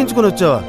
చేయించుకుని వచ్చావా?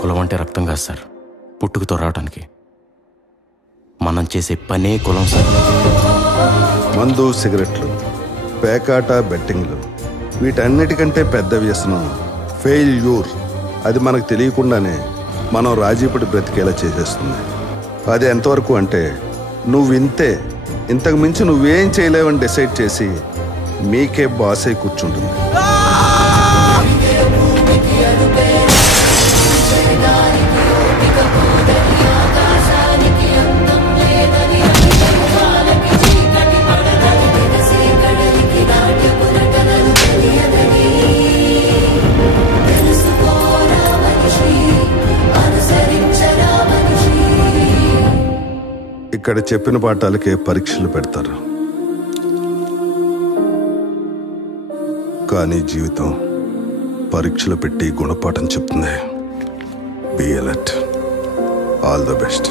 కులం అంటే రక్తం కాదు సార్, పుట్టుకతో రావడానికి. మనం చేసే పనే కులం సార్. మందు, సిగరెట్లు, పేకాట, బెట్టింగ్లు, వీటన్నిటికంటే పెద్ద వ్యసనం ఫెయిల్యూర్. అది మనకు తెలియకుండానే మనం రాజీపడి బ్రతికేలా చేసేస్తుంది. అది ఎంతవరకు అంటే నువ్వు ఇంతే, ఇంతకు మించి నువ్వేం చేయలేవని డిసైడ్ చేసి మీకే బాస్ అయి కూర్చుంటుంది. ఇక్కడ చెప్పిన పాఠాలకే పరీక్షలు పెడతారు, కానీ జీవితం పరీక్షలు పెట్టి గుణపాఠం చెప్తుంది. Be alert. All the best.